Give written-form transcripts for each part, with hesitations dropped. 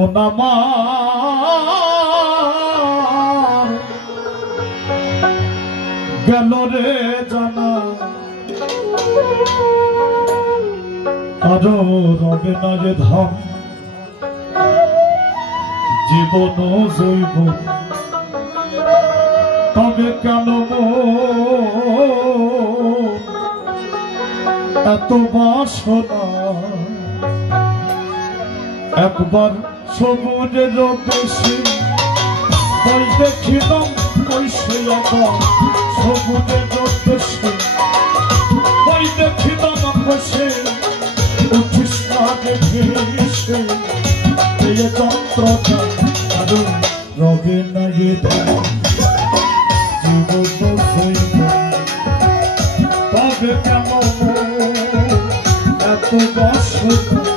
মন আমার গেল রে জানা আরো রবে না যে ধাম জীবন জৈব তবে কেন এত বাসনা একবার সবুজের বেশি ওই দেখিলাম কইসে একবার সবুজের বেশি ওই দেখিলাম কইসে উঠিস না দেখিসে এই যন্ত্রটা আর রবে না যে ধাম জীবন জৈব তবে কেন এত বাসনা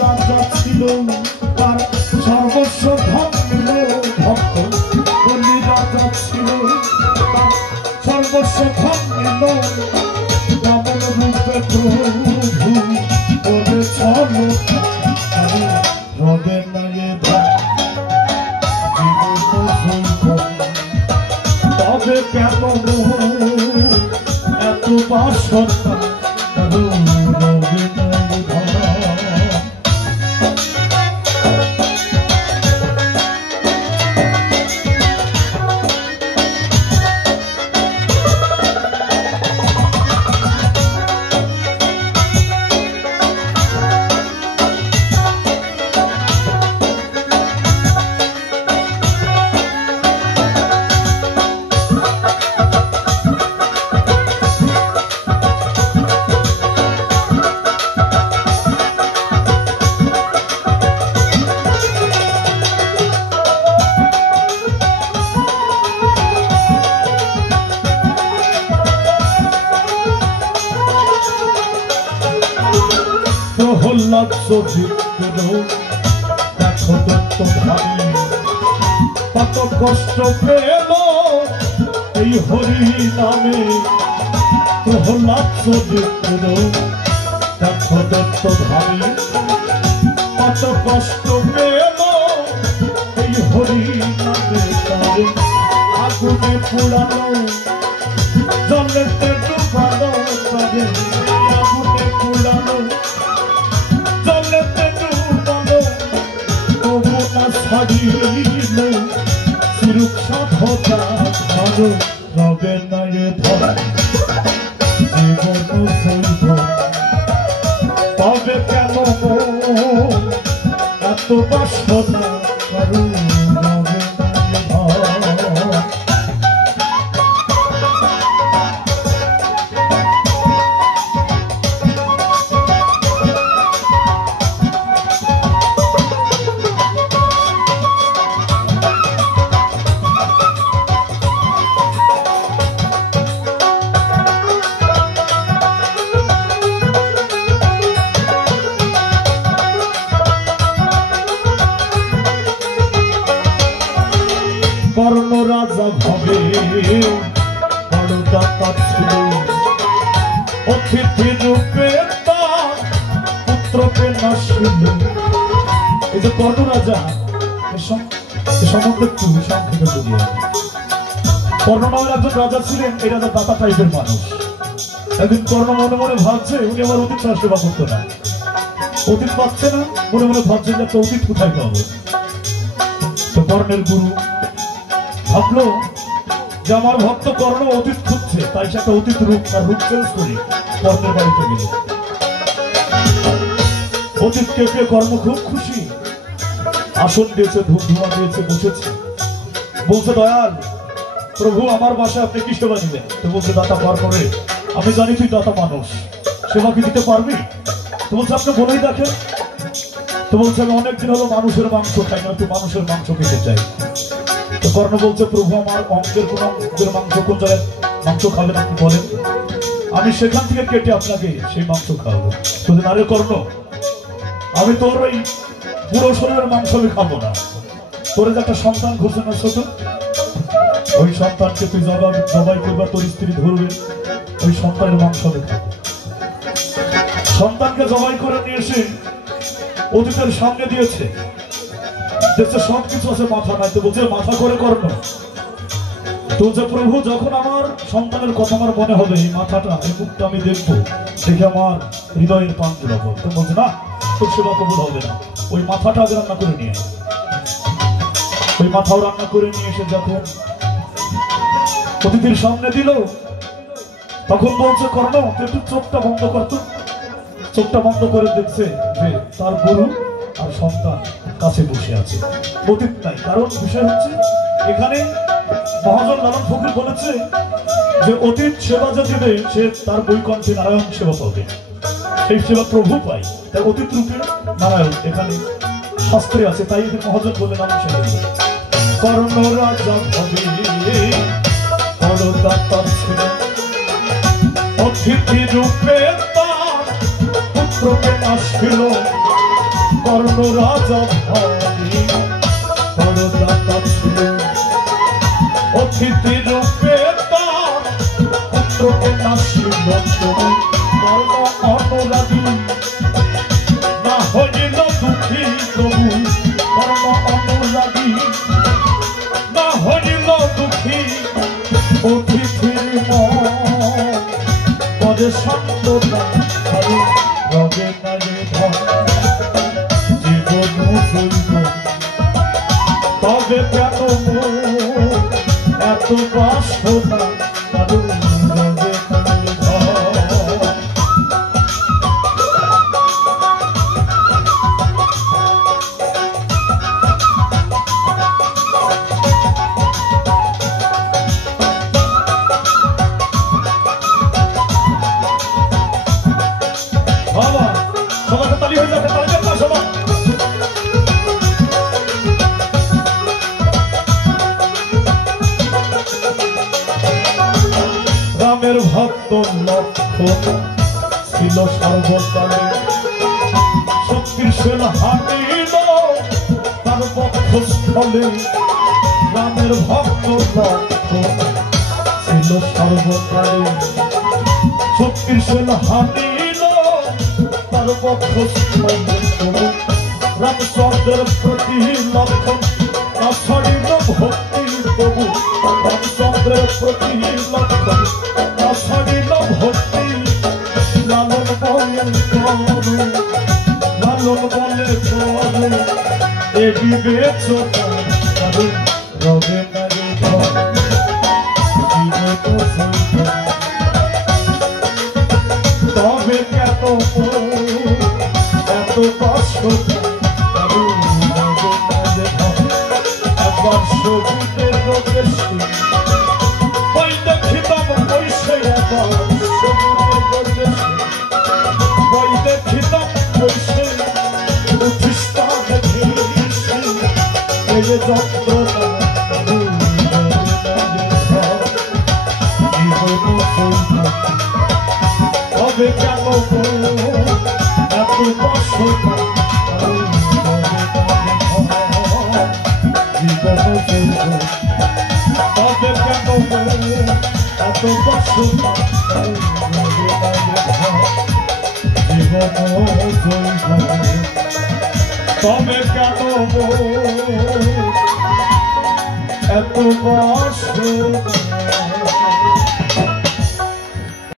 রাজা ছিল তার সর্বস্ব ধন নিল ভক্ত বলি রাজা ছিল তার সর্বস্ব ধন নিল বামন রূপে প্রভু বলে চলো রবে না এ ধাম জীবন তবে কেন এত বাসনা রবে না প্রহ্লাদ চরিত্র দেখো দত্ত ভাবি কত কষ্ট পেল এই হরি নামে প্রহ্লাদ চরিত্র দেখো দত্ত ভাবি কত কষ্ট পেল এই হরি নামে তারে আগুনে পোড়ানো জলেতে ডুবানো তারে আগুনে পোড়ানো সুরক্ষা রবে না এ ধাম জীবন জৈব তবে কেন এত বাসনা রবে না এ ধাম কর্ণ রাজা ভাবে বড় দাতা ছিল অতিথি রূপে তার পুত্রকে নাশিল এই যে কর্ণ রাজা সম্বন্ধে একটু সংক্ষেপে বলি কর্ণ নামের একজন রাজা ছিলেন এই রাজা দাতা টাইপের মানুষ একদিন কর্ণ মনে মনে ভাবছে উনি আমার অতীত সেবা করতো না অতীত পাচ্ছে না মনে মনে ভাবছে যে একটা অতীত কোথায় পাবো তো কর্ণের গুরু ভাবলো যে আমার ভক্ত কর্ণ অতীত খুঁজছে, তাই সে একটা অতীত রূপ তার রূপ চেঞ্জ করি কর্ণের বাড়িতে গেলে। অতীত কে কর্ম খুব খুশি, আসন দিয়েছে, ধূপ ধোঁয়া দিয়েছে, বসেছে, বলছে দয়াল প্রভু আমার বাসায় আপনি কি সেবা দিবেন? তো বলছে দাতা পার করে, আমি জানি তুই দাতা মানুষ, সেবা কি দিতে পারবি? তো বলছে আপনি বলেই দেখেন। তো বলছে আমি অনেকদিন হলো মানুষের মাংস খাই না, তুই মানুষের মাংস খেতে চাই। তো কর্ণ বলছে প্রভু আমার অঙ্গের কোন অঙ্গের মাংস কোন জায়গায় মাংস খাবেন আপনি বলেন, আমি সেখান থেকে কেটে আপনাকে সেই মাংস খাওয়াবো। তো আরে কর্ণ আমি তোর ওই পুরো শরীরের মাংস আমি খাবো না, তোর যে একটা সন্তান ঘোষণা ছোট, ওই সন্তানকে তুই জবাই করবার, তোর স্ত্রী ধরবে, ওই সন্তানের মাংস আমি খাবো। সন্তানকে জবাই করে নিয়ে এসে অতীতের সামনে দিয়েছে, দেখছে সবকিছু আছে, মাথা নাই। তো বলছে মাথা করে কর্ণ, তো যে প্রভু যখন আমার সন্তানের কথা আমার মনে হবে, এই মাথাটা এই মুখটা আমি দেখবো, দেখে আমার হৃদয়ের পান জুড়াবো। তো বলছে না তোর সেবা কবুল হবে না, ওই মাথাটা আগে রান্না করে নিয়ে, ওই মাথাও রান্না করে নিয়ে এসে যখন অতিথির সামনে দিল, তখন বলছে কর্ণ তুই একটু চোখটা বন্ধ করতো। চোখটা বন্ধ করে দেখছে যে তার গুরু আর সন্তান কাছে বসে আছে, অতীত নাই। কারণ বিষয় হচ্ছে এখানে মহাজন লালন ফকির বলেছে যে অতীত সেবা যে দিবে সে তার বৈকণ্ঠে নারায়ণ সেবা পাবে, সেই সেবা প্রভু পাই, তাই অতীত রূপে নারায়ণ এখানে শাস্ত্রে আছে। তাই এদের মহাজন বললেন আমি সেবা দিব। কর্ণ রাজা হবে বড়দাতা ছিল, অতিথি রূপে তার পুত্রকে আসিল। কর্ণ রাজা হবে বড়দাতা ছিল, অতিথি রূপে তার পুত্রকে আসিল। কর্ণ অনুরাগী না হইল দুঃখী প্রভু, কর্ণ অনুরাগী না হইল দুঃখী, অতিথির মনে সন্ততা রবে নারে জীবন চলব। তবে কেন এত বাসনা রবে নারে রামের ভক্ত লক্ষণ ছিল সর্বকালে, শক্তির সেন হাঁটিল তার বক্ষস্থলে। রামের ভক্ত লক্ষণ ছিল সর্বকালে, শক্তির সেন হাঁটিল তার বক্ষস্থলে। রামচন্দ্রের প্রতি লক্ষণ না ছড়িল ভক্তি প্রভু, রামচন্দ্রের প্রতি লক্ষণ না ছড়িল ভক্তি। লালন বলে করে, লালন বলে করে এ বিবেচনা রবে নারে তবে কেন এত কষ্ট। একবার সবুজের বেশি ওই দেখিতাম বৈশে, একবার সবুজের বেশি ওই দেখিতাম বৈশে, উঠিস্তা দেখিছি এই যন্ত্রণা তবে কেন এত কষ্ট। তবে কেন এত কষ্ট জীবন তবে কেন এত কষ্ট।